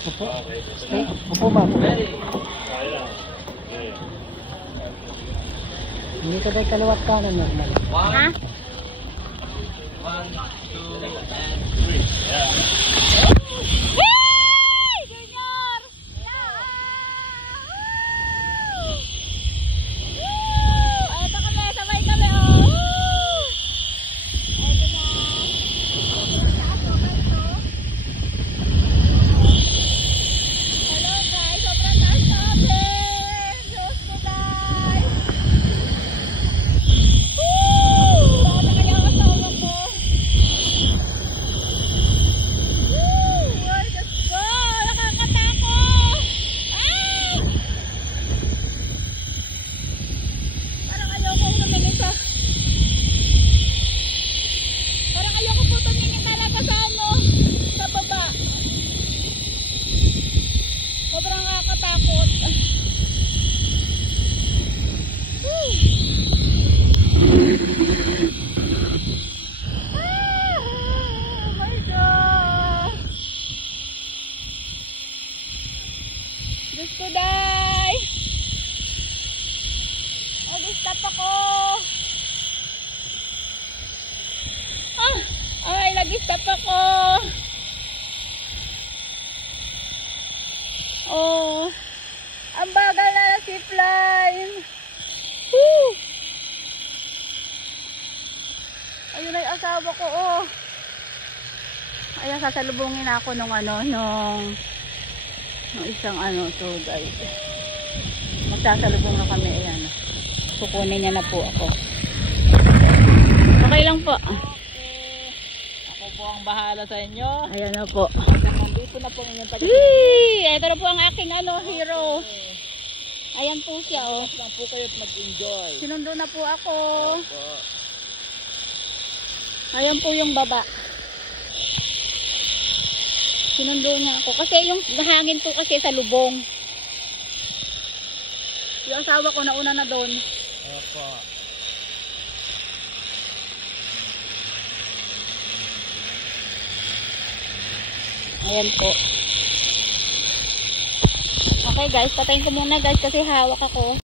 Upo. Upo ba? Hindi ka tayo kaliwat kanan normal. Ha? 1, 2, and 3. Yeah. Hey! Junior! Woo! Ito kami, sabay kami, oh! Woo! Ito na. Hello guys, sobrang taas namin! Diyos ko guys! Woo! Baka kaya ang asawa ko. Woo! Ay, Diyos ko! Nakakatakot! Ah! Parang ayoko tumingin sa... Parang ayoko po tumingin talaga sa ano, sa baba. Sobrang nakakatakot. Woo! Oh my God! Diyos ko, day! Nag-stop ako! Ay, nag-stop ako! Oh, ang bagal na ng zipline! Woo! Ayun na yung asawa ko, oh. Ayan, sasalubungin ako nung isang so guys. Magsasalubong na kami, ayan. Kukunin niya na po ako. Okay lang po. Ako po ang bahala sa inyo. Ayan na po. Nandito na po ngayon taga. Ito na po ang aking hero. Ayan po siya, oh. Mas lang po kayo at mag-enjoy. Sinundo na po ako. Opo. Ayan po yung baba. Sinundo niya ako. Kasi yung hangin po kasi sa lubong. Yung asawa ko nauna na doon. Opo. Ayan po. Okay guys, patayin ko muna guys kasi hawak ako.